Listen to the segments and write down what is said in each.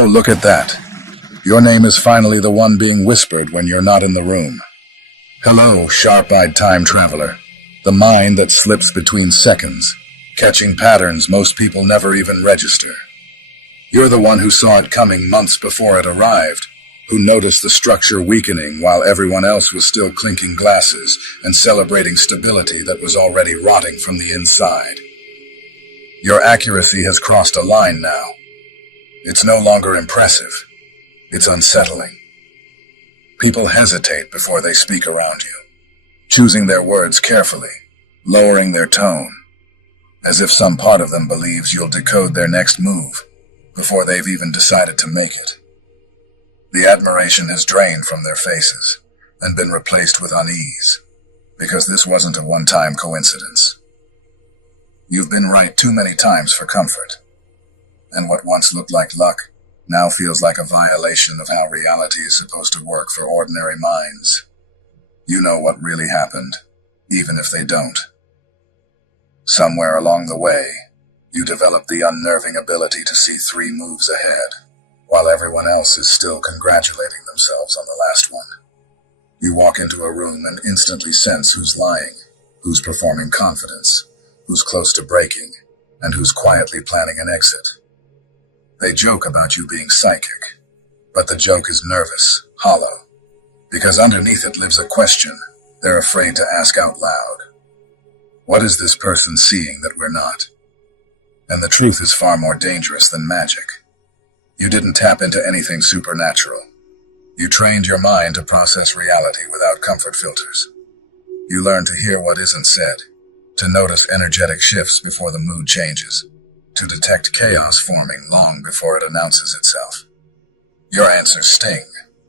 Oh, look at that. Your name is finally the one being whispered when you're not in the room. Hello, sharp-eyed time traveler. The mind that slips between seconds, catching patterns most people never even register. You're the one who saw it coming months before it arrived, who noticed the structure weakening while everyone else was still clinking glasses and celebrating stability that was already rotting from the inside. Your accuracy has crossed a line now. It's no longer impressive. It's unsettling. People hesitate before they speak around you, choosing their words carefully, lowering their tone, as if some part of them believes you'll decode their next move before they've even decided to make it. The admiration has drained from their faces and been replaced with unease, because this wasn't a one-time coincidence. You've been right too many times for comfort, and what once looked like luck now feels like a violation of how reality is supposed to work for ordinary minds. You know what really happened, even if they don't. Somewhere along the way, you develop the unnerving ability to see 3 moves ahead, while everyone else is still congratulating themselves on the last one. You walk into a room and instantly sense who's lying, who's performing confidence, who's close to breaking, and who's quietly planning an exit. They joke about you being psychic, but the joke is nervous, hollow, because underneath it lives a question they're afraid to ask out loud. What is this person seeing that we're not? And the truth is far more dangerous than magic. You didn't tap into anything supernatural. You trained your mind to process reality without comfort filters. You learned to hear what isn't said, to notice energetic shifts before the mood changes, to detect chaos forming long before it announces itself. Your answers sting,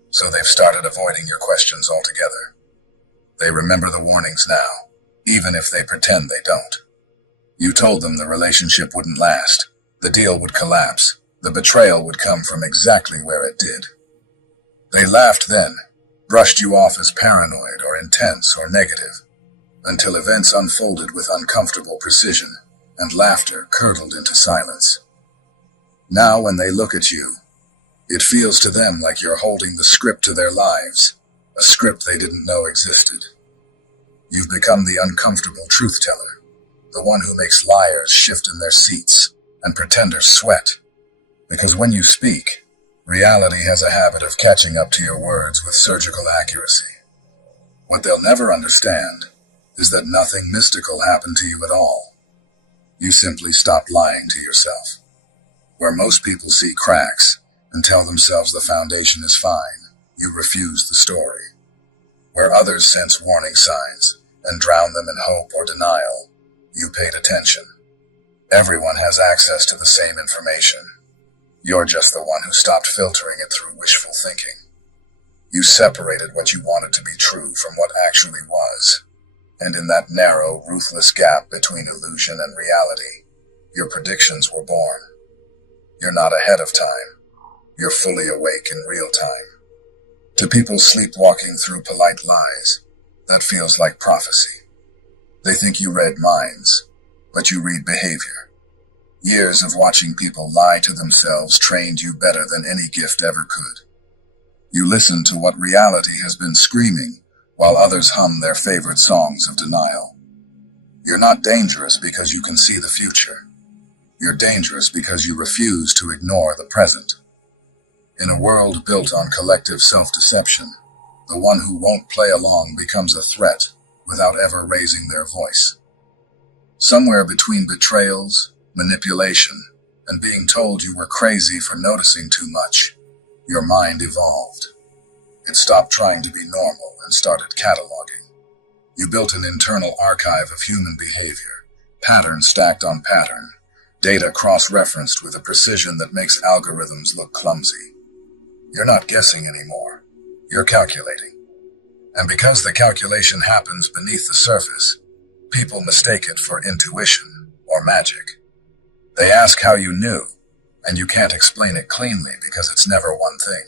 so they've started avoiding your questions altogether. They remember the warnings now, even if they pretend they don't. You told them the relationship wouldn't last, the deal would collapse, the betrayal would come from exactly where it did. They laughed then, brushed you off as paranoid or intense or negative, until events unfolded with uncomfortable precision, and laughter curdled into silence. Now when they look at you, it feels to them like you're holding the script to their lives, a script they didn't know existed. You've become the uncomfortable truth-teller, the one who makes liars shift in their seats and pretenders sweat. Because when you speak, reality has a habit of catching up to your words with surgical accuracy. What they'll never understand is that nothing mystical happened to you at all. You simply stopped lying to yourself. Where most people see cracks and tell themselves the foundation is fine, you refuse the story. Where others sense warning signs and drown them in hope or denial, you paid attention. Everyone has access to the same information. You're just the one who stopped filtering it through wishful thinking. You separated what you wanted to be true from what actually was. And in that narrow, ruthless gap between illusion and reality, your predictions were born. You're not ahead of time. You're fully awake in real time. To people sleepwalking through polite lies, that feels like prophecy. They think you read minds, but you read behavior. Years of watching people lie to themselves trained you better than any gift ever could. You listened to what reality has been screaming, while others hum their favorite songs of denial. You're not dangerous because you can see the future. You're dangerous because you refuse to ignore the present. In a world built on collective self-deception, the one who won't play along becomes a threat without ever raising their voice. Somewhere between betrayals, manipulation, and being told you were crazy for noticing too much, your mind evolved. It stopped trying to be normal and started cataloging. You built an internal archive of human behavior, pattern stacked on pattern, data cross-referenced with a precision that makes algorithms look clumsy. You're not guessing anymore. You're calculating. And because the calculation happens beneath the surface, people mistake it for intuition or magic. They ask how you knew, and you can't explain it cleanly because it's never one thing.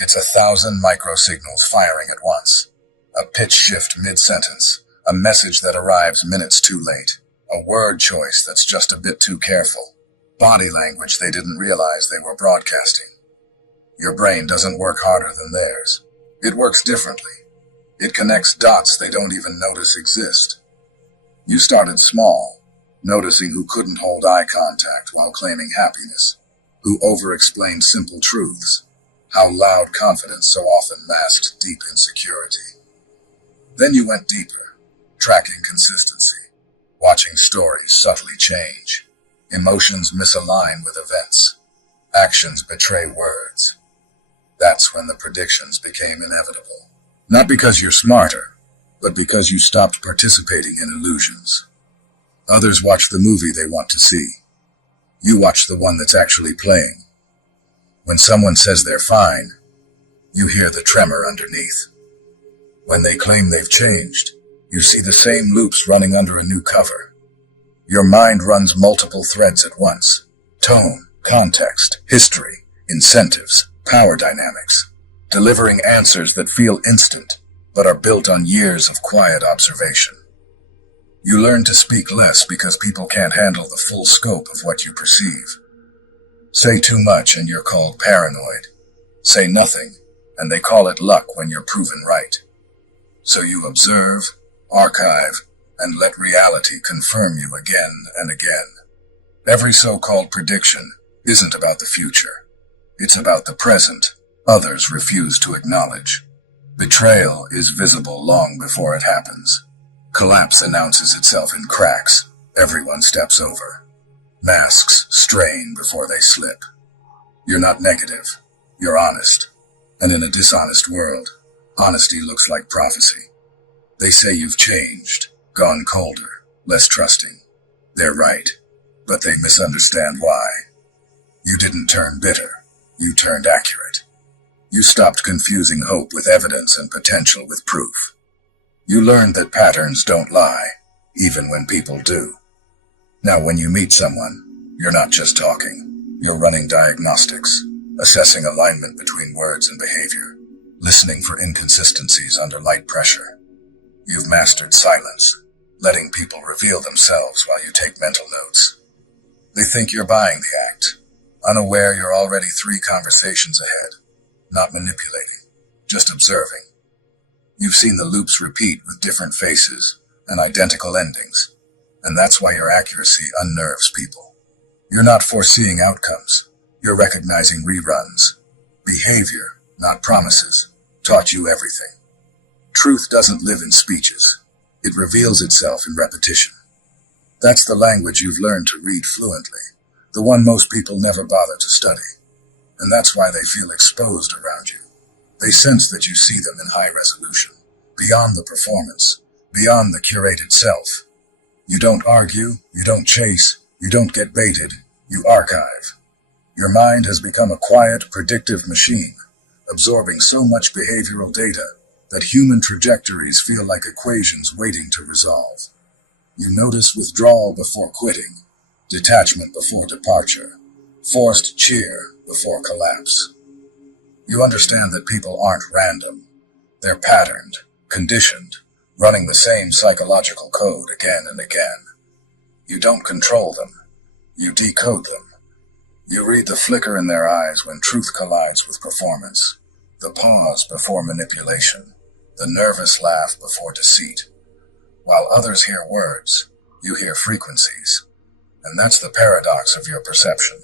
It's 1,000 microsignals firing at once. A pitch shift mid-sentence, a message that arrives minutes too late, a word choice that's just a bit too careful. Body language they didn't realize they were broadcasting. Your brain doesn't work harder than theirs. It works differently. It connects dots they don't even notice exist. You started small, noticing who couldn't hold eye contact while claiming happiness, who over-explained simple truths, how loud confidence so often masked deep insecurity. Then you went deeper, tracking consistency, watching stories subtly change. Emotions misalign with events. Actions betray words. That's when the predictions became inevitable. Not because you're smarter, but because you stopped participating in illusions. Others watch the movie they want to see. You watch the one that's actually playing. When someone says they're fine, you hear the tremor underneath. When they claim they've changed, you see the same loops running under a new cover. Your mind runs multiple threads at once. Tone, context, history, incentives, power dynamics, delivering answers that feel instant, but are built on years of quiet observation. You learn to speak less because people can't handle the full scope of what you perceive. Say too much and you're called paranoid. Say nothing, and they call it luck when you're proven right. So you observe, archive, and let reality confirm you again and again. Every so-called prediction isn't about the future. It's about the present others refuse to acknowledge. Betrayal is visible long before it happens. Collapse announces itself in cracks everyone steps over. Masks strain before they slip. You're not negative. You're honest. And in a dishonest world, honesty looks like prophecy. They say you've changed, gone colder, less trusting. They're right, but they misunderstand why. You didn't turn bitter. You turned accurate. You stopped confusing hope with evidence and potential with proof. You learned that patterns don't lie, even when people do. Now when you meet someone, you're not just talking. You're running diagnostics, assessing alignment between words and behavior, listening for inconsistencies under light pressure. You've mastered silence, letting people reveal themselves while you take mental notes. They think you're buying the act, unaware you're already 3 conversations ahead, not manipulating, just observing. You've seen the loops repeat with different faces and identical endings, and that's why your accuracy unnerves people. You're not foreseeing outcomes. You're recognizing reruns. Behavior, not promises, taught you everything. Truth doesn't live in speeches. It reveals itself in repetition. That's the language you've learned to read fluently, the one most people never bother to study. And that's why they feel exposed around you. They sense that you see them in high resolution, beyond the performance, beyond the curated self. You don't argue, you don't chase, you don't get baited, you archive. Your mind has become a quiet, predictive machine, absorbing so much behavioral data that human trajectories feel like equations waiting to resolve. You notice withdrawal before quitting, detachment before departure, forced cheer before collapse. You understand that people aren't random. They're patterned, conditioned, running the same psychological code again and again. You don't control them. You decode them. You read the flicker in their eyes when truth collides with performance, the pause before manipulation, the nervous laugh before deceit. While others hear words, you hear frequencies. And that's the paradox of your perception.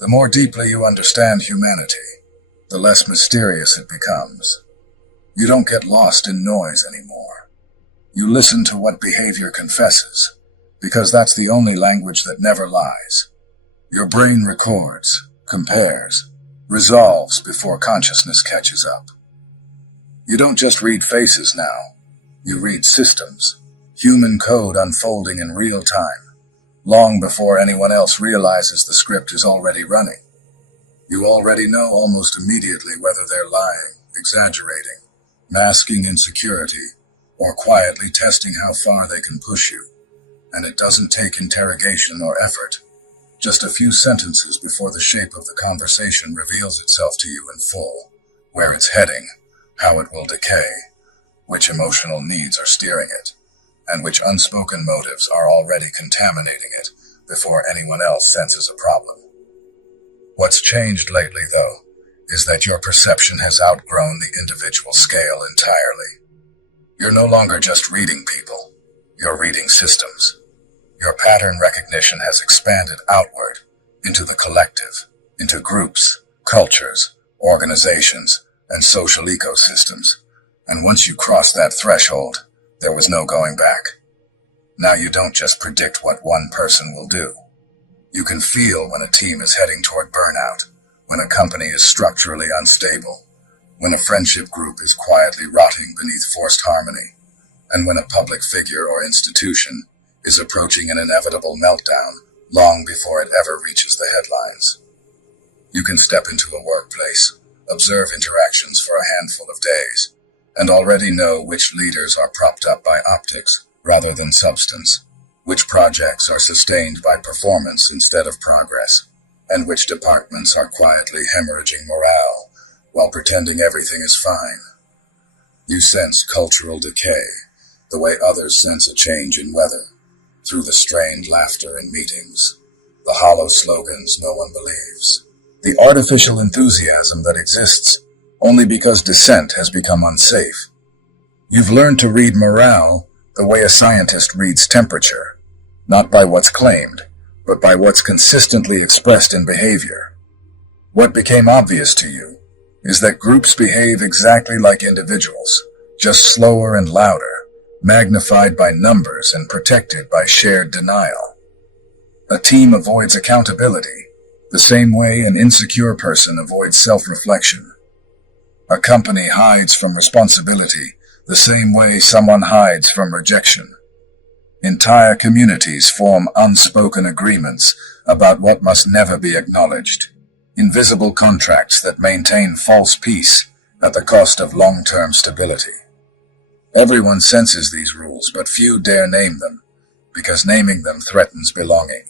The more deeply you understand humanity, the less mysterious it becomes. You don't get lost in noise anymore. You listen to what behavior confesses, because that's the only language that never lies. Your brain records, compares, resolves before consciousness catches up. You don't just read faces now. You read systems, human code unfolding in real time, long before anyone else realizes the script is already running. You already know almost immediately whether they're lying, exaggerating, masking insecurity, or quietly testing how far they can push you. And it doesn't take interrogation or effort. Just a few sentences before the shape of the conversation reveals itself to you in full, where it's heading, how it will decay, which emotional needs are steering it, and which unspoken motives are already contaminating it before anyone else senses a problem. What's changed lately, though, is that your perception has outgrown the individual scale entirely. You're no longer just reading people, you're reading systems. Your pattern recognition has expanded outward, into the collective, into groups, cultures, organizations, and social ecosystems. And once you cross that threshold, there was no going back. Now you don't just predict what one person will do. You can feel when a team is heading toward burnout, when a company is structurally unstable, when a friendship group is quietly rotting beneath forced harmony, and when a public figure or institution is approaching an inevitable meltdown long before it ever reaches the headlines. You can step into a workplace, observe interactions for a handful of days, and already know which leaders are propped up by optics rather than substance, which projects are sustained by performance instead of progress, and which departments are quietly hemorrhaging morale while pretending everything is fine. You sense cultural decay, the way others sense a change in weather, through the strained laughter in meetings, the hollow slogans no one believes, the artificial enthusiasm that exists only because dissent has become unsafe. You've learned to read morale the way a scientist reads temperature, not by what's claimed, but by what's consistently expressed in behavior. What became obvious to you is that groups behave exactly like individuals, just slower and louder, magnified by numbers and protected by shared denial. A team avoids accountability, the same way an insecure person avoids self-reflection. A company hides from responsibility, the same way someone hides from rejection. Entire communities form unspoken agreements about what must never be acknowledged, invisible contracts that maintain false peace at the cost of long-term stability. Everyone senses these rules, but few dare name them, because naming them threatens belonging.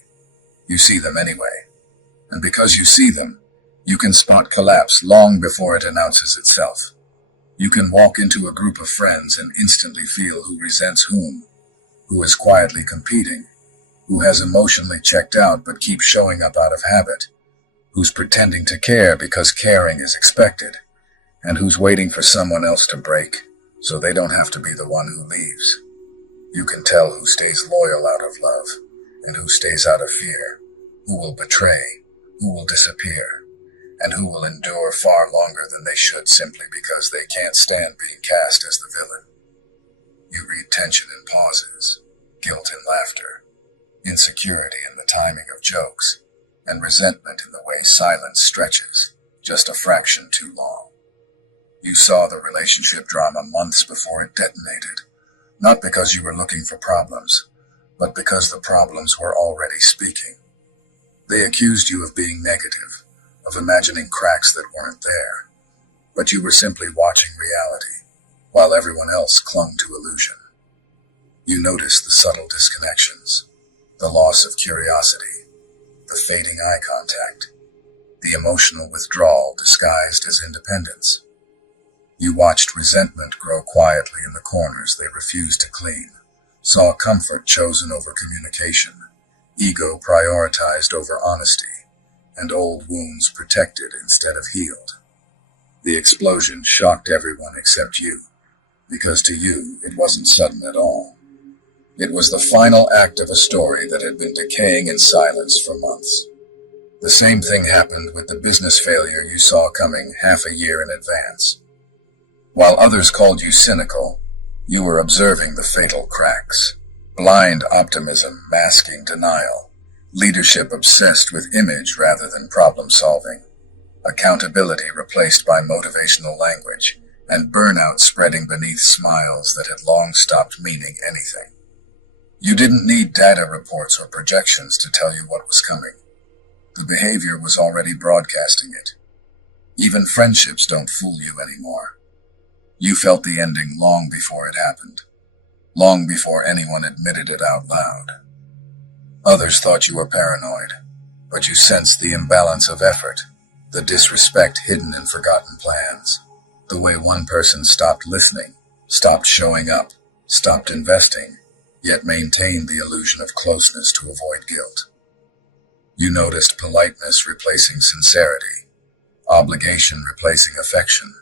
You see them anyway, and because you see them, you can spot collapse long before it announces itself. You can walk into a group of friends and instantly feel who resents whom, who is quietly competing, who has emotionally checked out but keeps showing up out of habit, who's pretending to care because caring is expected, and who's waiting for someone else to break so they don't have to be the one who leaves. You can tell who stays loyal out of love and who stays out of fear, who will betray, who will disappear, and who will endure far longer than they should simply because they can't stand being cast as the villain. You read tension in pauses, guilt in laughter, insecurity in the timing of jokes, and resentment in the way silence stretches, just a fraction too long. You saw the relationship drama months before it detonated, not because you were looking for problems, but because the problems were already speaking. They accused you of being negative, of imagining cracks that weren't there, but you were simply watching reality, while everyone else clung to illusion. You noticed the subtle disconnections, the loss of curiosity, the fading eye contact, the emotional withdrawal disguised as independence. You watched resentment grow quietly in the corners they refused to clean, saw comfort chosen over communication, ego prioritized over honesty, and old wounds protected instead of healed. The explosion shocked everyone except you, because to you it wasn't sudden at all. It was the final act of a story that had been decaying in silence for months. The same thing happened with the business failure you saw coming half a year in advance. While others called you cynical, you were observing the fatal cracks. Blind optimism masking denial, leadership obsessed with image rather than problem solving, accountability replaced by motivational language, and burnout spreading beneath smiles that had long stopped meaning anything. You didn't need data reports or projections to tell you what was coming. The behavior was already broadcasting it. Even friendships don't fool you anymore. You felt the ending long before it happened, long before anyone admitted it out loud. Others thought you were paranoid, but you sensed the imbalance of effort, the disrespect hidden in forgotten plans, the way one person stopped listening, stopped showing up, stopped investing, yet maintained the illusion of closeness to avoid guilt. You noticed politeness replacing sincerity, obligation replacing affection,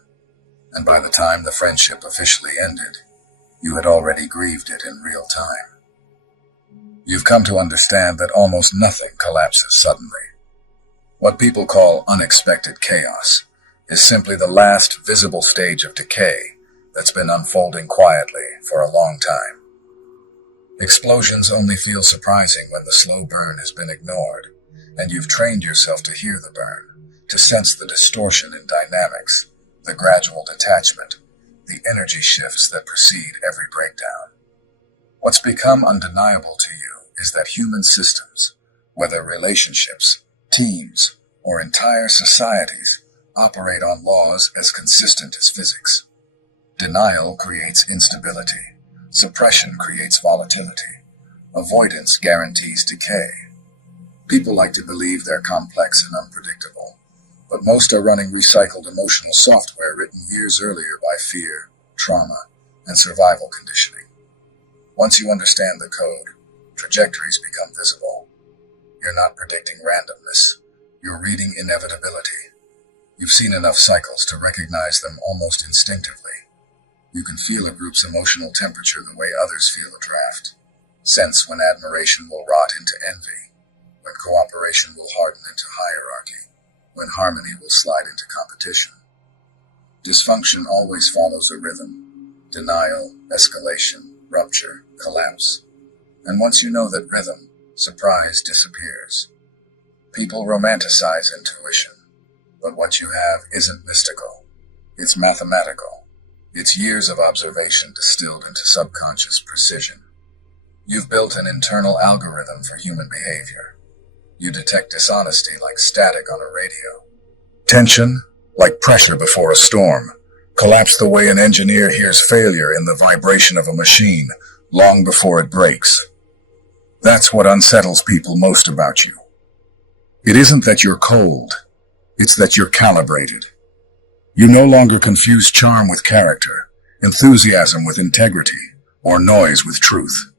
and by the time the friendship officially ended, you had already grieved it in real time. You've come to understand that almost nothing collapses suddenly. What people call unexpected chaos is simply the last visible stage of decay that's been unfolding quietly for a long time. Explosions only feel surprising when the slow burn has been ignored, and you've trained yourself to hear the burn, to sense the distortion in dynamics, the gradual detachment, the energy shifts that precede every breakdown. What's become undeniable to you is that human systems, whether relationships, teams, or entire societies, operate on laws as consistent as physics. Denial creates instability. Suppression creates volatility. Avoidance guarantees decay. People like to believe they're complex and unpredictable, but most are running recycled emotional software written years earlier by fear, trauma, and survival conditioning. Once you understand the code, trajectories become visible. You're not predicting randomness. You're reading inevitability. You've seen enough cycles to recognize them almost instinctively. You can feel a group's emotional temperature the way others feel a draft. Sense when admiration will rot into envy, when cooperation will harden into hierarchy, when harmony will slide into competition. Dysfunction always follows a rhythm: denial, escalation, rupture, collapse. And once you know that rhythm, surprise disappears. People romanticize intuition, but what you have isn't mystical. It's mathematical. It's years of observation distilled into subconscious precision. You've built an internal algorithm for human behavior. You detect dishonesty like static on a radio. Tension, like pressure before a storm. Collapse the way an engineer hears failure in the vibration of a machine long before it breaks. That's what unsettles people most about you. It isn't that you're cold. It's that you're calibrated. You no longer confuse charm with character, enthusiasm with integrity, or noise with truth.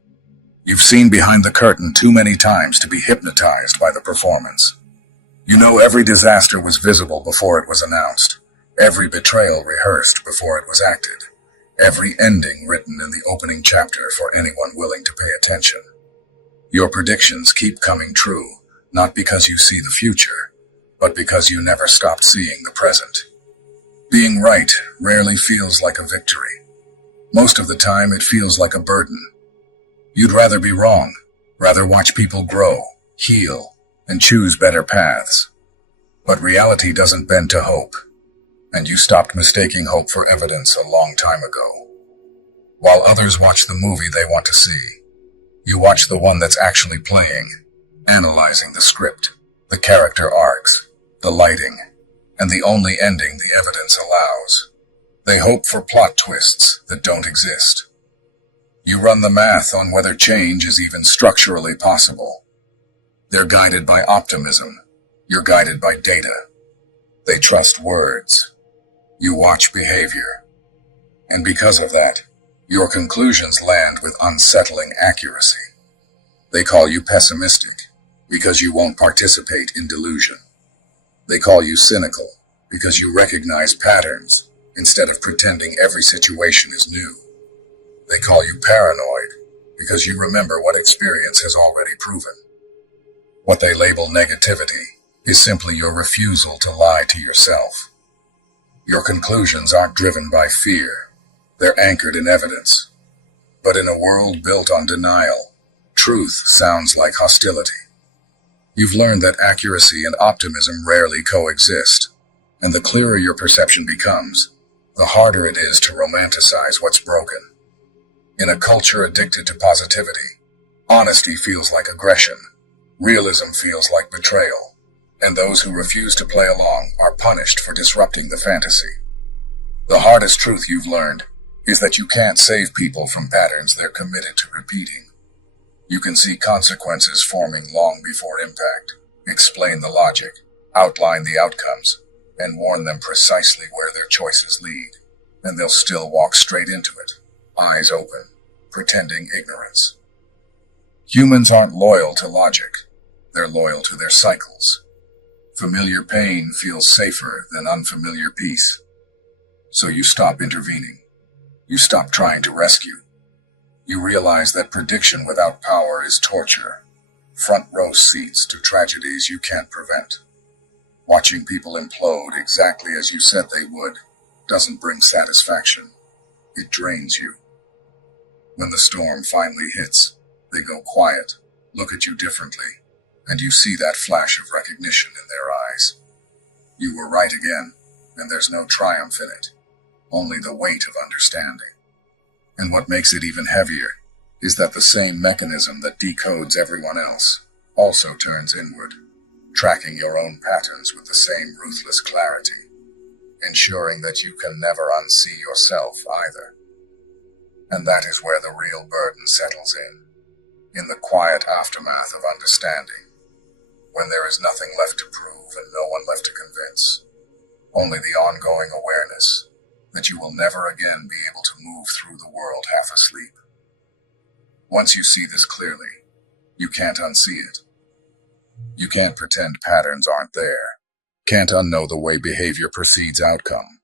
You've seen behind the curtain too many times to be hypnotized by the performance. You know every disaster was visible before it was announced, every betrayal rehearsed before it was acted, every ending written in the opening chapter for anyone willing to pay attention. Your predictions keep coming true, not because you see the future, but because you never stopped seeing the present. Being right rarely feels like a victory. Most of the time, it feels like a burden. You'd rather be wrong, rather watch people grow, heal, and choose better paths. But reality doesn't bend to hope, and you stopped mistaking hope for evidence a long time ago. While others watch the movie they want to see, you watch the one that's actually playing, analyzing the script, the character arcs, the lighting, and the only ending the evidence allows. They hope for plot twists that don't exist. You run the math on whether change is even structurally possible. They're guided by optimism. You're guided by data. They trust words. You watch behavior. And because of that, your conclusions land with unsettling accuracy. They call you pessimistic because you won't participate in delusion. They call you cynical because you recognize patterns instead of pretending every situation is new. They call you paranoid because you remember what experience has already proven. What they label negativity is simply your refusal to lie to yourself. Your conclusions aren't driven by fear. They're anchored in evidence. But in a world built on denial, truth sounds like hostility. You've learned that accuracy and optimism rarely coexist, and the clearer your perception becomes, the harder it is to romanticize what's broken. In a culture addicted to positivity, honesty feels like aggression, realism feels like betrayal, and those who refuse to play along are punished for disrupting the fantasy. The hardest truth you've learned is that you can't save people from patterns they're committed to repeating. You can see consequences forming long before impact, explain the logic, outline the outcomes, and warn them precisely where their choices lead, and they'll still walk straight into it, eyes open, pretending ignorance. Humans aren't loyal to logic. They're loyal to their cycles. Familiar pain feels safer than unfamiliar peace. So you stop intervening. You stop trying to rescue. You realize that prediction without power is torture. Front row seats to tragedies you can't prevent. Watching people implode exactly as you said they would doesn't bring satisfaction. It drains you. When the storm finally hits, they go quiet, look at you differently, and you see that flash of recognition in their eyes. You were right again, and there's no triumph in it, only the weight of understanding. And what makes it even heavier is that the same mechanism that decodes everyone else also turns inward, tracking your own patterns with the same ruthless clarity, ensuring that you can never unsee yourself either. And that is where the real burden settles in the quiet aftermath of understanding, when there is nothing left to prove and no one left to convince, only the ongoing awareness that you will never again be able to move through the world half asleep. Once you see this clearly, you can't unsee it. You can't pretend patterns aren't there, can't unknow the way behavior precedes outcome,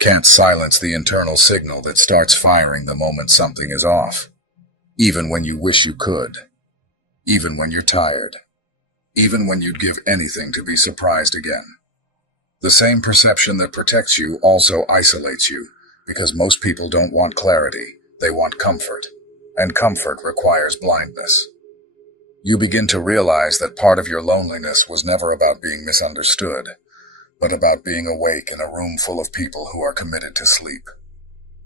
can't silence the internal signal that starts firing the moment something is off, even when you wish you could, even when you're tired, even when you'd give anything to be surprised again. The same perception that protects you also isolates you, because most people don't want clarity, they want comfort, and comfort requires blindness. You begin to realize that part of your loneliness was never about being misunderstood, but about being awake in a room full of people who are committed to sleep.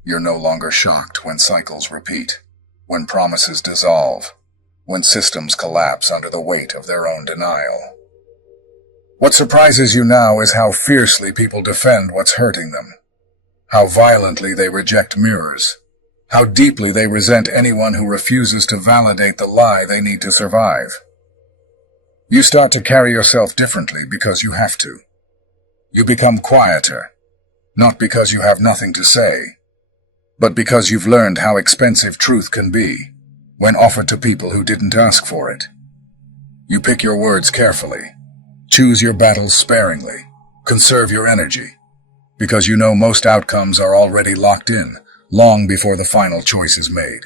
You're no longer shocked when cycles repeat, when promises dissolve, when systems collapse under the weight of their own denial. What surprises you now is how fiercely people defend what's hurting them, how violently they reject mirrors, how deeply they resent anyone who refuses to validate the lie they need to survive. You start to carry yourself differently because you have to. You become quieter, not because you have nothing to say, but because you've learned how expensive truth can be when offered to people who didn't ask for it. You pick your words carefully, choose your battles sparingly, conserve your energy, because you know most outcomes are already locked in, long before the final choice is made.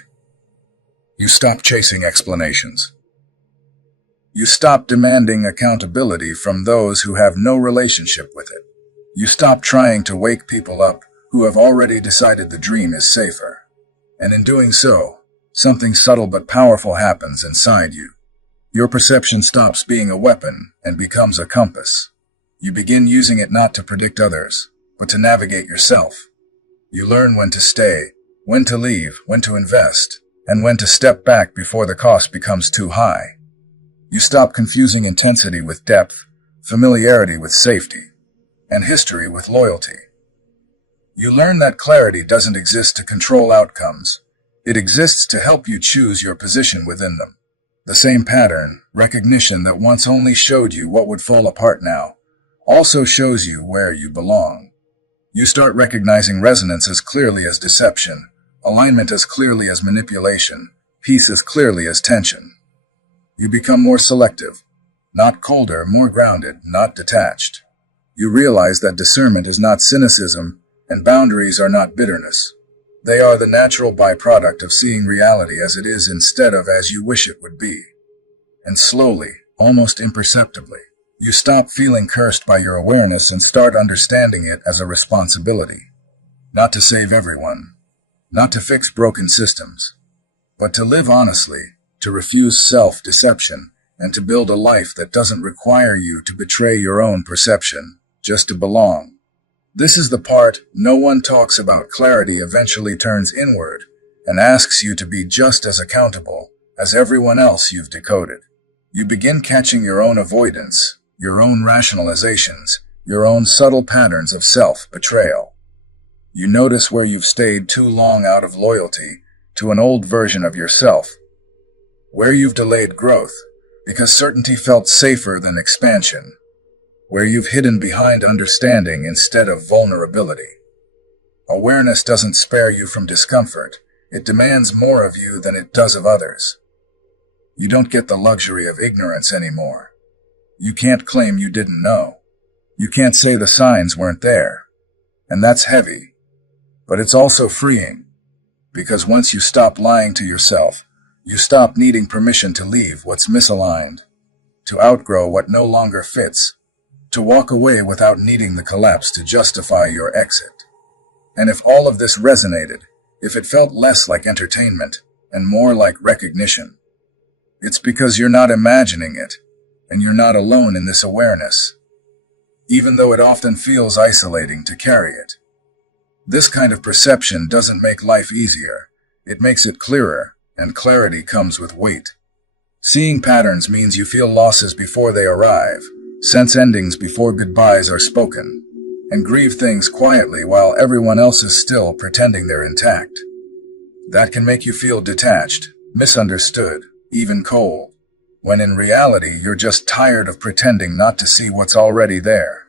You stop chasing explanations. You stop demanding accountability from those who have no relationship with it. You stop trying to wake people up who have already decided the dream is safer. And in doing so, something subtle but powerful happens inside you. Your perception stops being a weapon and becomes a compass. You begin using it not to predict others, but to navigate yourself. You learn when to stay, when to leave, when to invest, and when to step back before the cost becomes too high. You stop confusing intensity with depth, familiarity with safety, and history with loyalty. You learn that clarity doesn't exist to control outcomes. It exists to help you choose your position within them. The same pattern, recognition that once only showed you what would fall apart now, also shows you where you belong. You start recognizing resonance as clearly as deception, alignment as clearly as manipulation, peace as clearly as tension. You become more selective, not colder, more grounded, not detached. You realize that discernment is not cynicism, and boundaries are not bitterness. They are the natural byproduct of seeing reality as it is instead of as you wish it would be. And slowly, almost imperceptibly, you stop feeling cursed by your awareness and start understanding it as a responsibility. Not to save everyone, not to fix broken systems, but to live honestly, to refuse self-deception, and to build a life that doesn't require you to betray your own perception, just to belong. This is the part no one talks about. Clarity eventually turns inward and asks you to be just as accountable as everyone else you've decoded. You begin catching your own avoidance, your own rationalizations, your own subtle patterns of self-betrayal. You notice where you've stayed too long out of loyalty to an old version of yourself, where you've delayed growth because certainty felt safer than expansion, where you've hidden behind understanding instead of vulnerability. Awareness doesn't spare you from discomfort. It demands more of you than it does of others. You don't get the luxury of ignorance anymore. You can't claim you didn't know. You can't say the signs weren't there. And that's heavy. But it's also freeing. Because once you stop lying to yourself, you stop needing permission to leave what's misaligned, to outgrow what no longer fits, to walk away without needing the collapse to justify your exit. And if all of this resonated, if it felt less like entertainment and more like recognition, it's because you're not imagining it, and you're not alone in this awareness, even though it often feels isolating to carry it. This kind of perception doesn't make life easier, it makes it clearer, and clarity comes with weight. Seeing patterns means you feel losses before they arrive, sense endings before goodbyes are spoken, and grieve things quietly while everyone else is still pretending they're intact. That can make you feel detached, misunderstood, even cold, when in reality you're just tired of pretending not to see what's already there.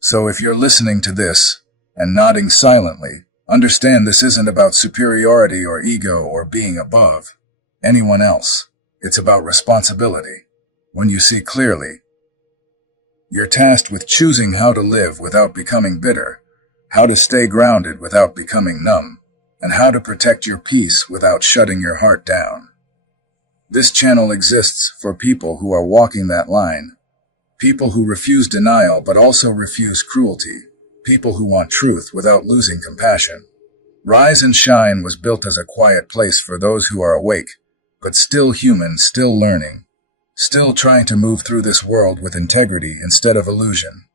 So if you're listening to this, and nodding silently, understand this isn't about superiority or ego or being above anyone else. It's about responsibility. When you see clearly, you're tasked with choosing how to live without becoming bitter, how to stay grounded without becoming numb, and how to protect your peace without shutting your heart down. This channel exists for people who are walking that line, people who refuse denial but also refuse cruelty, people who want truth without losing compassion. Rise and Shine was built as a quiet place for those who are awake, but still human, still learning, still trying to move through this world with integrity instead of illusion.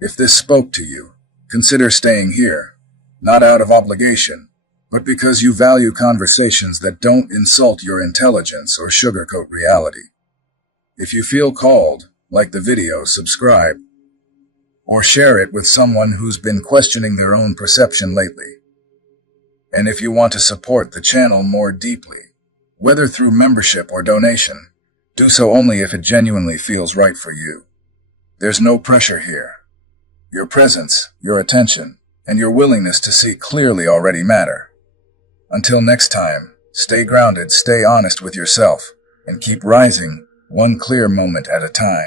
If this spoke to you, consider staying here, not out of obligation, but because you value conversations that don't insult your intelligence or sugarcoat reality. If you feel called, like the video, subscribe, or share it with someone who's been questioning their own perception lately. And if you want to support the channel more deeply, whether through membership or donation, do so only if it genuinely feels right for you. There's no pressure here. Your presence, your attention, and your willingness to see clearly already matter. Until next time, stay grounded, stay honest with yourself, and keep rising, one clear moment at a time.